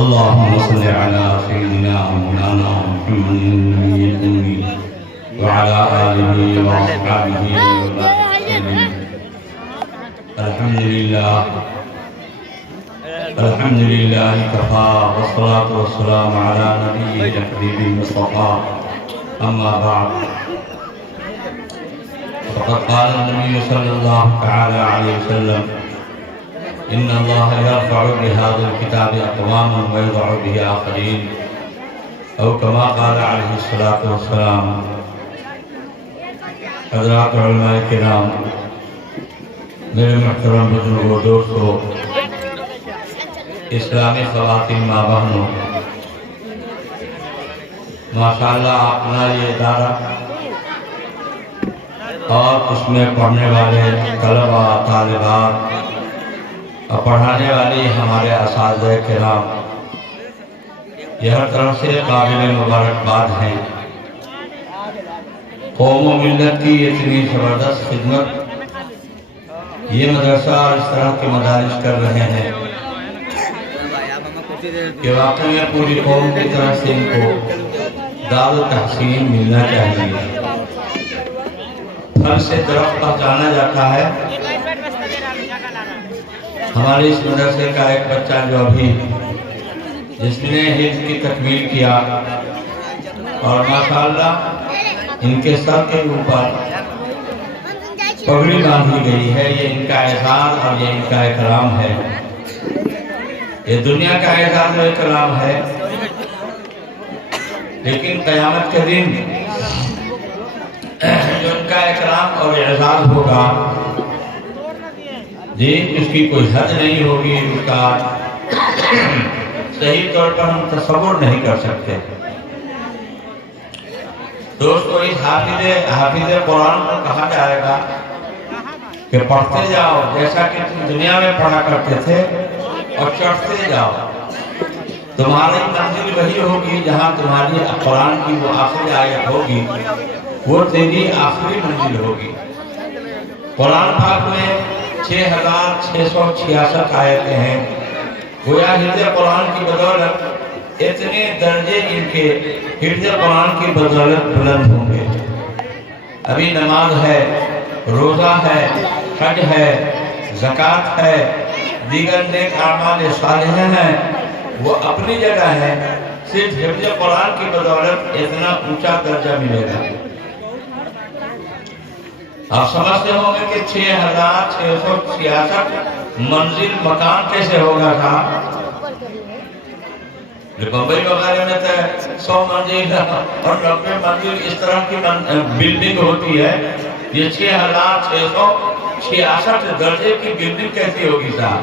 اللهم صل على سيدنا مولانا محمد النبي الأمي وعلى آله وأصحابه وسلم. الحمد لله كفى والصلاة والسلام على نبيه الحبيب المصطفى. أما بعد فقد قال النبي صلى الله تعالى عليه وسلم: إن الله يرفع بهذا الكتاب أقواما ويضع به آخرين، أو كما قال عليه الصلاة والسلام. حضرات علماء کرام، میرے محترم بزرگوں، دوستوں، اسلامی خواتین ماں بہنوں، ماشاءاللہ اپنا یہ ادارہ اور اس میں پڑھنے والے طلباء طالبات اور پڑھانے والی ہمارے اساتذہ کرام، یہ ہر طرف سے قابل مبارکباد ہیں۔ قوم و ملت کی اتنی زبردست خدمت یہ مدرسہ اور اس طرح کے مدارس کر رہے ہیں کہ واقعی میں پوری قوم کی طرف سے ان کو دار التحسین ملنا چاہیے۔ پھل سے درخت پہچانا جاتا ہے۔ ہمارے اس مدرسے کا ایک بچہ جو ابھی جس نے حفظ کی تکمیل کیا اور ماشاءاللہ ان کے سر کے اوپر پگڑی باندھی گئی ہے، یہ ان کا اعزاز اور یہ ان کا اکرام ہے۔ یہ دنیا کا اعزاز و اکرام ہے، لیکن قیامت کے دن جو ان کا اکرام اور اعزاز ہوگا جی اس کی کوئی حد نہیں ہوگی، اس کا صحیح طور پر ہم تصور نہیں کر سکتے۔ دوستو، اس حافظ قرآن کو کہا جائے گا کہ پڑھتے جاؤ جیسا کہ تم دنیا میں پڑھا کرتے تھے اور چڑھتے جاؤ، تمہاری منزل وہی ہوگی جہاں تمہاری قرآن کی وہ آخری آیت ہوگی، وہ تیری آخری منزل ہوگی۔ قرآن پاک میں 6666 آیتیں ہیں۔ گویا حفظ قرآن کی بدولت اتنے درجے ان کے حفظ قرآن کی بدولت بلند ہوں گے۔ ابھی نماز ہے، روزہ ہے، حج ہے، زکوٰۃ ہے، دیگر نیک اعمال صالحہ ہیں، وہ اپنی جگہ ہیں، صرف حفظ قرآن کی بدولت اتنا اونچا درجہ ملے گا۔ آپ سمجھتے ہوں گے کہ 6666 منزل مکان کیسے ہوگا تھا؟ بمبئی وغیرہ میں تو 100 منزل اور 90 منزل اس طرح کی بلڈنگ ہوتی ہے، یہ 6666 درجے کی بلڈنگ کیسی ہوگی صاحب؟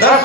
10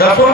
10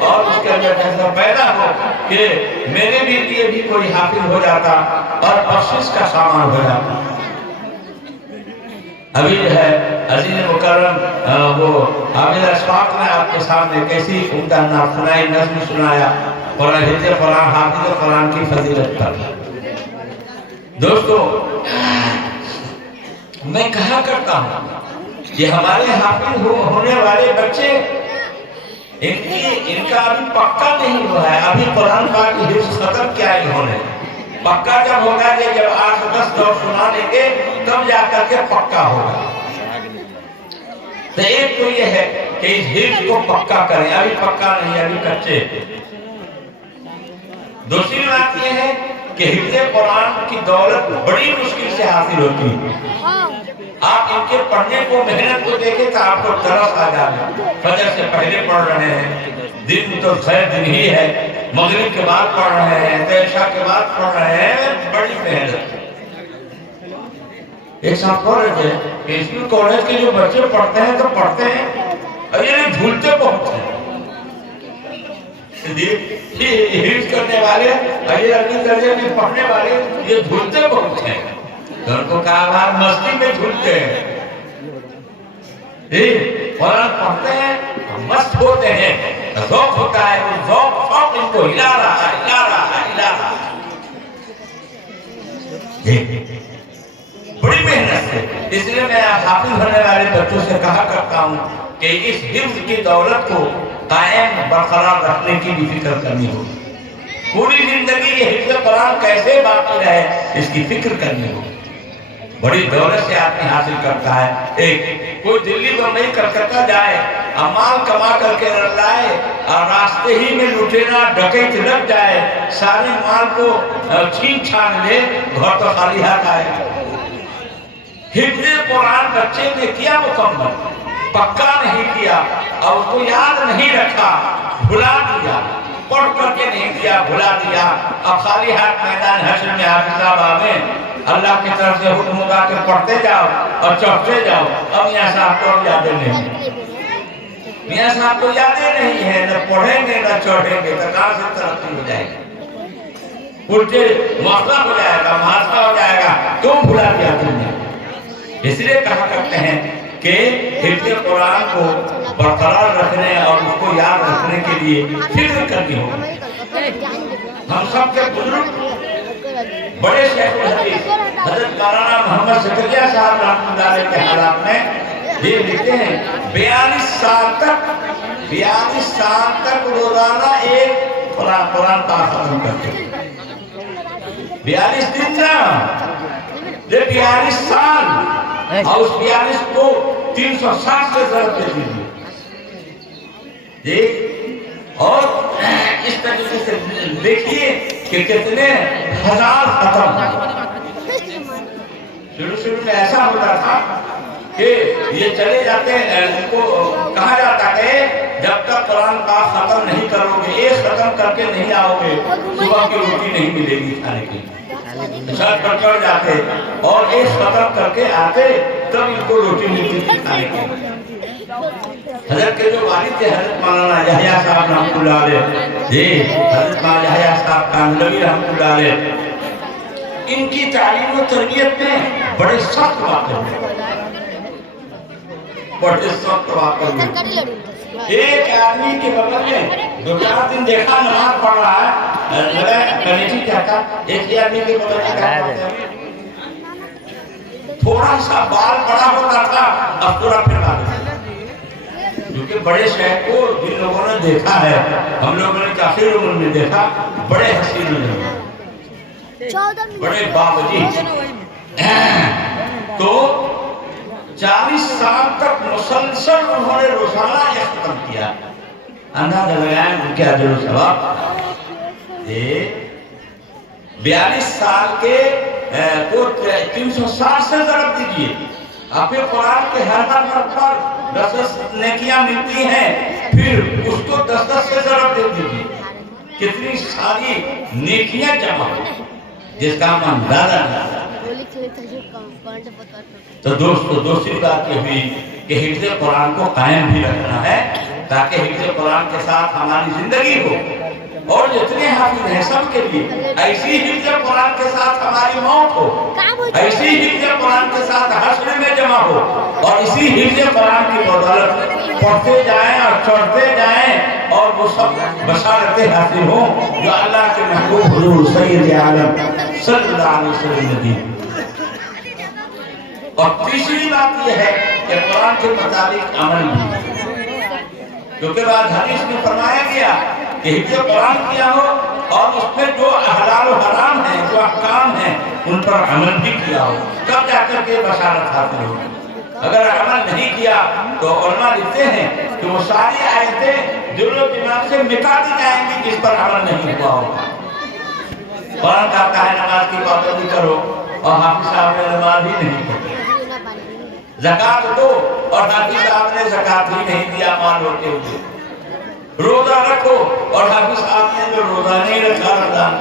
اور اس کے اندر جیسا پیدا ہو کہ میرے بھی لیے بھی کوئی حافظ ہو جاتا اور بخشش کا سامان ہو جاتا۔ ابھی جو ہے عزیز مکرم وہ حافظ اشفاق نے آپ کے سامنے کیسی عمدہ نعت سنائی، نظم سنایا قرآن حفظ قرآن حافظ قرآن کی فضیلت پر۔ دوستو میں کہا کرتا ہوں کہ ہمارے حافظ ہونے والے بچے ان کا ابھی پکا نہیں ہوا ہے، ابھی قرآن پاک کی حفظ ختم کیا انہوں نے، پکا جب ہوگا کہ جب 8-10 دور سنا لیں گے تب جا کر کے پکا ہوگا۔ تو ایک تو یہ ہے کہ اس حفظ کو پکا کریں، ابھی پکا نہیں، ابھی کچے۔ دوسری بات یہ ہے کہ حفظ قرآن کی دولت بڑی مشکل سے حاصل ہوتی ہے۔ آپ ان کے پڑھنے کو محنت کو دیکھیں تو آپ کو ترس آ جائے، فجر سے پہلے پڑھ رہے ہیں، دن تو خیر دن ہی ہے، مغرب کے بعد پڑھ رہے ہیں، عشاء کے بعد پڑھ رہے ہیں، بڑی محنت۔ ایک ساتھ پڑھ رہے تھے کہ اسکول کالج کے جو بچے پڑھتے ہیں تو پڑھتے ہیں اور یہ جھولتے بہت ہیں، حفظ کرنے والے اور یہ اگلی درجے میں پڑھنے والے یہ جھولتے بہت ہیں، تو ان کو کہا بار مستی میں جھولتے ہیں، قرآن پڑھتے ہیں مست ہوتے ہیں، ذوق ہوتا ہے، وہ ذوق ان کو ہلا رہا ہے۔ بڑی محنت سے، اس لیے میں حافظ ہونے والے بچوں سے کہا کرتا ہوں کہ اس حفظ کی دولت کو قائم برقرار رکھنے کی بھی فکر کرنی ہوگی، پوری زندگی یہ حفظ قرآن کیسے باقی رہے اس کی فکر کرنی ہوگی۔ بڑی دولت سے آدمی حاصل کرتا ہے، ایک کوئی دلی بمبئی کلکتہ جائے اور مال کما کر کے لائے اور راستے ہی میں لٹیرا ڈکیت لگ جائے، سارے مال کو چھین چھان لے، گھر تو خالی ہاتھ آئے۔ حفظ قرآن بچے نے کیا مکمل، پکا نہیں کیا اور اس کو یاد نہیں رکھا، بھلا دیا، پڑھ کر کے نہیں دیا، بھلا دیا، اب خالی ہاتھ میدان حشر میں حافظ صاحب آویں، اللہ کی طرف سے حکم ہوگا کہ پڑھتے جاؤ اور چڑھتے جاؤ۔ اب میاں صاحب کو یادیں نہیں، میاں صاحب کو یادیں نہیں ہے، نہ پڑھیں گے نہ چڑھیں گے تو کہاں سے ترقی ہو جائے گی، الٹے مسئلہ ہو جائے گا، محاسبہ ہو جائے گا، کیوں بھلا دیا تم نے۔ اس لیے کہا کرتے ہیں کہ حفظ قرآن کو برقرار رکھنے اور اس کو یاد رکھنے کے لیے فکر کرنی ہوگی۔ ہم سب کے بزرگ بڑے شیخ الحدیث حضرت مولانا محمد زکریا صاحب رحمۃ اللہ علیہ کے حالات میں یہ لکھتے ہیں 42 سال تک روزانہ ایک قرآن پاک ختم کرتے، 42 دن نہ، 42 سال، اور اس 42 کو 360 سے ضرب دے دیکھ، اور اس طریقے سے دیکھیے کہ کتنے ہزار ختم۔ شروع میں ایسا ہوتا تھا کہ یہ چلے جاتے ہیں، ان کو کہا جاتا ہے جب تک قرآن پاک ختم نہیں کرو گے، ایک ختم کر کے نہیں آؤ گے صبح کی روٹی نہیں ملے گی کھانے کی۔ چھت پر چڑھ جاتے اور ایک ختم کر کے آتے تب ان کو روٹی ملتی تھی کھانے کی۔ حضرت کے جو والد تھے حضرت مولانا یحییٰ صاحب رحمۃ اللہ علیہ، حضرت مولانا یحییٰ صاحب کاندھلوی رحمۃ اللہ علیہ، ان کی تعلیم و تربیت میں بڑے سخت واقع ہوئے، بڑے سخت واقع ہوئے۔ ایک آدمی کے بغل میں 2-4 دن دیکھا نماز پڑھ رہا ہے، کمیٹی کہتا ایک ہی آدمی کے بغل میں کہتا تھوڑا سا بال بڑا ہوتا تھا اب پورا پھیلا دیتا، کیونکہ بڑے شیخ کو جن لوگوں نے دیکھا ہے، ہم لوگوں نے کافی عمر میں دیکھا، بڑے حسین لوگ، بڑے باوجی، تو 40 سال تک مسلسل انہوں نے روزانہ یہ ختم کیا۔ اندازہ لگائیں ان کے اجر و ثواب، 42 سال کے کو 360 سے ضرب دیجئے، آپ قرآن کے ہر حرف پر 10 نیکیاں ملتی ہیں، پھر اس کو 10 سے ضرب دے دیجئے، کتنی ساری نیکیاں جمع ہو، جس کا ہم اندازہ نہیں۔ تو دوستو، دوسری بات یہ ہوئی کہ حفظ قرآن کو قائم بھی رکھنا ہے تاکہ حفظ قرآن کے ساتھ ہماری زندگی ہو، اور جتنے حافظ ہیں سب کے لیے ایسی حفظ قرآن کے ساتھ ہماری موت ہو، ایسی حفظ قرآن کے ساتھ حشر میں جمع ہو، اور اسی حفظ قرآن کی بدولت پڑھتے جائیں اور چڑھتے جائیں اور وہ سب بشارتیں حاصل ہوں جو اللہ کے محبوب حضور سید عالم صلی اللہ علیہ وسلم نے دی۔ اور تیسری بات یہ ہے کہ قرآن کے مطابق عمل بھی، کیونکہ بعد حدیث میں فرمایا گیا کہ حفظ قرآن کیا ہو اور اس میں جو حلال و حرام ہیں، جو احکام ہیں، ان پر عمل بھی کیا ہو، تب جا کر کے بشارت حاصل ہو۔ اگر عمل نہیں کیا تو علماء لکھتے ہیں کہ وہ ساری آیتیں دل و دماغ سے مٹا دی جائیں گی جس پر عمل نہیں ہوا ہوگا۔ قرآن کہتا ہے نماز کی پابندی کرو اور حافظ صاحب نے نماز ہی نہیں پڑھی، زکات دو اور حافظ صاحب نے زکات ہی نہیں دیا مال ہوتے ہوئے، روزہ رکھو اور حافظ صاحب نے جو روزہ نہیں رکھا رمضان،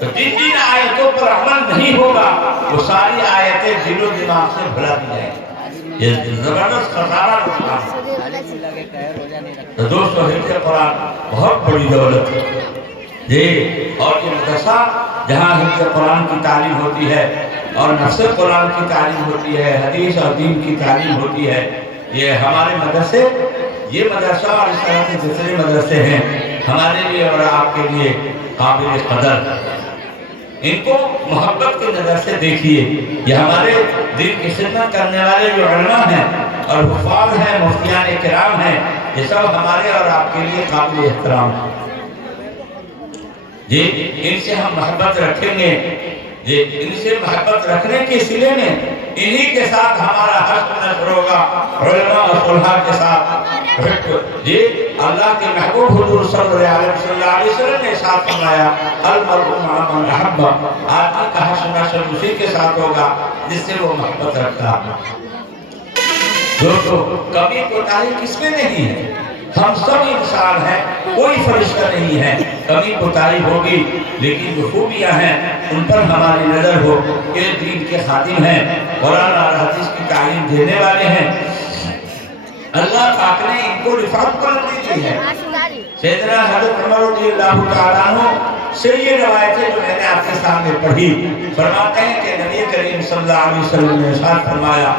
تو جن جن آیتوں پر عمل نہیں ہوگا وہ ساری آیتیں دل و دماغ سے بھلا دی جائیں گی۔ یہ زبردست خسارہ نقصان ہے۔ تو دوستو حفظ قرآن بہت بڑی دولت ہے جی، اور یہ مدرسہ جہاں حفظ قرآن کی تعلیم ہوتی ہے اور نفس قرآن کی تعلیم ہوتی ہے، حدیث اور دین کی تعلیم ہوتی ہے، یہ ہمارے مدرسے، یہ مدرسہ اور اس طرح کے دوسرے مدرسے ہیں ہمارے لیے اور آپ کے لیے قابل قدر۔ ان کو محبت کی نظر سے دیکھیے، یہ ہمارے دین کی خدمت کرنے والے جو علماء ہیں اور حفاظ ہیں، مفتیان کرام ہیں، یہ سب ہمارے اور آپ کے لیے قابل احترام ہیں جی۔ ان سے ہم محبت رکھیں گے جی، ان سے محبت رکھنے کے سلے میں انہی کے ساتھ ہمارا حشر نشر ہوگا، علماء اور صلحاء کے ساتھ جی۔ اللہ کے محبوب حضور صلی اللہ علیہ وسلم نے ساتھ فرمایا المرء مع من احب، آدمی کا حشر نشر اسی کے ساتھ ہوگا جس سے وہ محبت رکھتا ہے۔ دوستو کمی کوتاہی کس میں نہیں ہے، ہم سب انسان ہیں، کوئی فرشتہ نہیں ہے، کمی کوتاہی ہوگی، لیکن جو خوبیاں ہیں ان پر ہماری نظر ہو کہ دین کے خادم ہیں، قرآن اور حدیث کی تعلیم دینے والے ہیں، اللہ پاک نے ان کو رفعت بلندی دی ہے۔ سیدنا حضرت عمر رضی اللہ تعالیٰ عنہ سے یہ روایتیں جو میں نے آپ کے سامنے پڑھی، فرماتے ہیں کہ نبی کریم صلی اللہ علیہ وسلم نے ارشاد فرمایا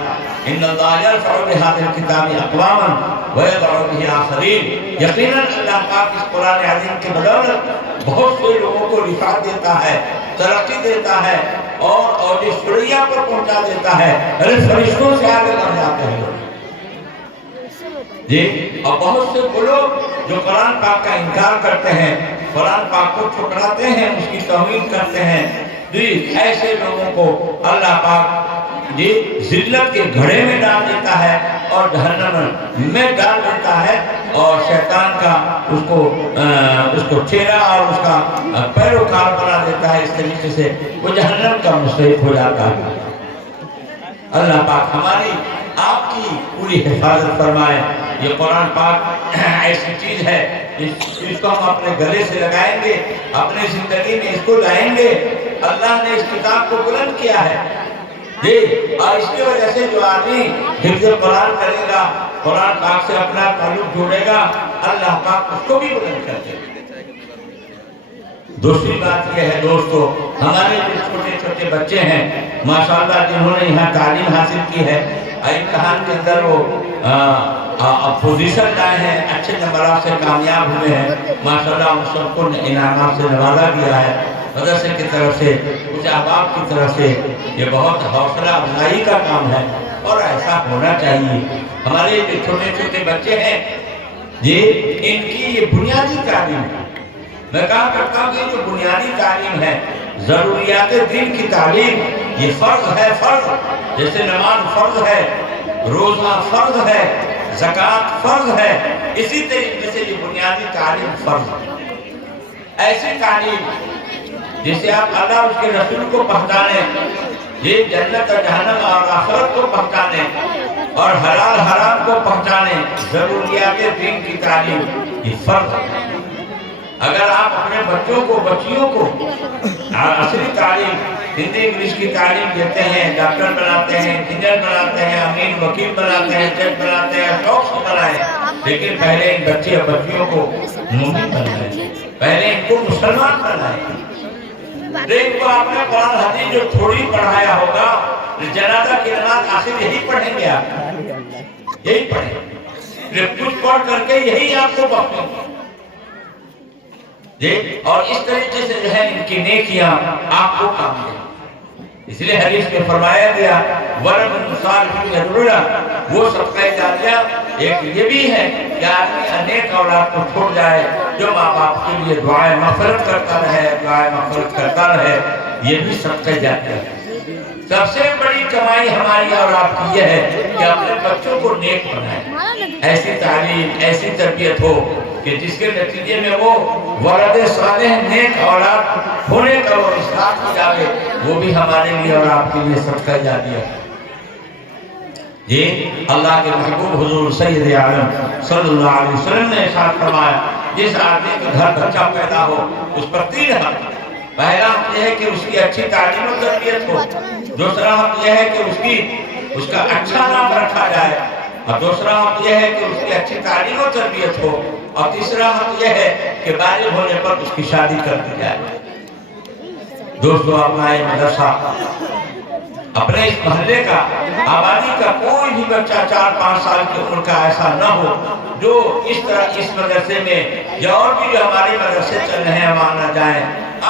ان اللہ یرفع بہذا الکتاب اقواما ویضع بہ آخرین، یقیناً اللہ پاک اس قرآن عظیم کے بدولت بہت سے لوگوں کو رفعت دیتا ہے، ترقی دیتا ہے اور جو سریا پر پہنچا دیتا ہے، فرشتوں سے آگے بڑھ جاتے ہیں جی۔ اور بہت سے وہ لوگ جو قرآن پاک کا انکار کرتے ہیں، قرآن پاک کو ٹھکراتے ہیں، اس کی توہین کرتے ہیں جی، ایسے لوگوں کو اللہ پاک جی ذلت کے گھڑے میں ڈال دیتا ہے اور جہنم میں ڈال دیتا ہے، اور شیطان کا اس کو چہرہ اور اس کا پیروکار بنا دیتا ہے، اس طریقے سے وہ جہنم کا مستحق ہو جاتا ہے۔ اللہ پاک ہماری آپ کی پوری حفاظت فرمائے۔ یہ قرآن پاک ایسی چیز ہے جس کو ہم اپنے گلے سے لگائیں گے، اپنے زندگی میں اس کو لائیں گے۔ اللہ نے اس کتاب کو بلند کیا ہے جی، اور اس کی وجہ سے جو آدمی حفظ قرآن کرے گا، قرآن پاک سے اپنا تعلق جوڑے گا، اللہ پاک اس کو بھی بلند کر دے گا۔ دوسری بات یہ ہے دوستو، ہمارے جو چھوٹے چھوٹے بچے ہیں ماشاءاللہ جنہوں نے یہاں تعلیم حاصل کی ہے، امتحان کے اندر وہ پوزیشن لائے ہیں، اچھے نمبرات سے کامیاب ہوئے ہیں، ماشاءاللہ ان سب کو انعامات سے نوازا گیا ہے مدرسے کی طرف سے، کچھ احباب کی طرف سے۔ یہ بہت حوصلہ افزائی کا کام ہے اور ایسا ہونا چاہیے۔ ہمارے جو چھوٹے چھوٹے بچے ہیں جی، ان کی یہ بنیادی تعلیم ہے، میں کہا کرتا ہوں کہ جو بنیادی تعلیم ہے، ضروریات دین کی تعلیم، یہ فرض ہے، فرض جیسے نماز فرض ہے، روزہ فرض ہے، زکوٰۃ فرض ہے، اسی طریقے سے یہ بنیادی تعلیم فرض ہے۔ ایسی تعلیم جسے آپ اللہ اور اس کے رسول کو پہچانے، یہ جنت اور جہنم اور آخرت کو پہچانے اور حلال حرام کو پہچانے، ضروریات دین کی تعلیم یہ فرض ہے۔ اگر آپ اپنے بچوں کو بچیوں کو عصری تعلیم، ہندی انگلش کی تعلیم دیتے ہیں، ڈاکٹر بناتے ہیں، انجینئر بناتے ہیں، امین وکیل بناتے ہیں، جج بناتے ہیں، شوق سے بنائیں، لیکن پہلے ان بچے اور بچیوں کو مومن بنائیں، پہلے ان کو مسلمان بنائیں۔ دیکھ کو آپ نے قرآن حدیث جو تھوڑی پڑھایا ہوگا، جنازہ کی نماز آخر یہی پڑھیں گے آپ، یہی پڑھیں، کچھ پڑھ کر کے یہی آپ کو بخشیں گے جی، اور اس طریقے سے جو ہے ان کی نیکیاں آپ کو کام دیں۔ اس لیے حدیث میں فرمایا گیا ورد صالح یدعو، وہ صدقہ جاریہ ایک یہ بھی ہے کہ آدمی انیک اولاد کو چھوڑ جائے جو ماں باپ کے لیے دعائیں مغفرت کرتا رہے، دعائیں مغفرت کرتا رہے، یہ بھی صدقہ جاریہ ہے۔ سب سے بڑی کمائی ہماری اور آپ کی یہ ہے کہ اپنے بچوں کو نیک بنائیں، ایسی تعلیم ایسی تربیت ہو کہ جس کے نتیجے میں وہ ولد صالح نیک اولاد ہونے کا وہ اصلاح ہو جائے، وہ بھی ہمارے لیے اور آپ کے لیے صدقہ جاریہ ہے۔ یہ اللہ کے محبوب حضور سید عالم صلی اللہ علیہ وسلم نے ارشاد فرمایا جس آدمی کے گھر بچہ پیدا ہو اس پر 3 حق، پہلا حق یہ ہے کہ اس کی اچھی تعلیم و تربیت ہو، دوسرا حق یہ ہے کہ اس کا اچھا نام رکھا جائے، اور دوسرا حق یہ ہے کہ اس کی اچھی تعلیم و تربیت ہو، اور تیسرا حق یہ ہے کہ بالغ ہونے پر اس کی شادی کر دی جائے۔ دوستو اپنا یہ مدرسہ اپنے اس محلے کا آبادی کا کوئی بھی بچہ 4-5 سال کی عمر کا ایسا نہ ہو جو اس طرح اس مدرسے میں یا اور بھی جو ہمارے مدرسے چل رہے ہیں وہاں نہ جائیں،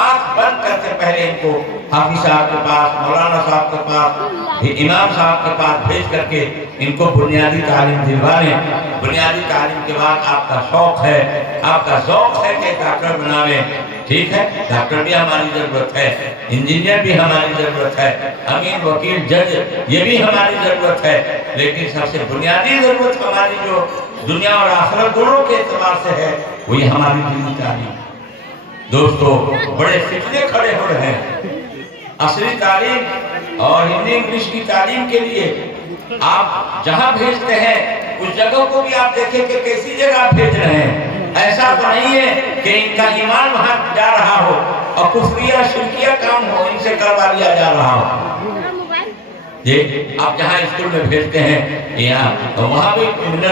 آنکھ بند کر کے پہلے ان کو حافظ صاحب کے پاس، مولانا صاحب کے پاس، امام صاحب کے پاس بھیج کر کے ان کو بنیادی تعلیم دلوا لیں۔ بنیادی تعلیم کے بعد آپ کا شوق ہے، آپ کا ذوق ہے کہ ڈاکٹر بناویں، ٹھیک ہے، ڈاکٹر بھی ہماری ضرورت ہے، انجینئر بھی ہماری ضرورت ہے، امین وکیل جج یہ بھی ہماری ضرورت ہے، لیکن سب سے بنیادی ضرورت ہماری جو دنیا اور آخرت دونوں کے اعتبار سے ہے وہی ہماری دینی تعلیم۔ دوستو بڑے فتنے کھڑے ہو رہے ہیں، عصری تعلیم اور ہندی انگلش کی تعلیم کے لیے آپ جہاں بھیجتے ہیں اس جگہ کو بھی آپ دیکھیں کہ کیسی جگہ آپ بھیج رہے ہیں۔ ایسا تو نہیں ہے کہ ان کا ایمان وہاں جا رہا ہو اور کفریہ شرکیہ کام ہو ان سے کروا لیا جا رہا ہو۔ یہ آپ جہاں اسکول میں بھیجتے ہیں یہاں وہاں بھی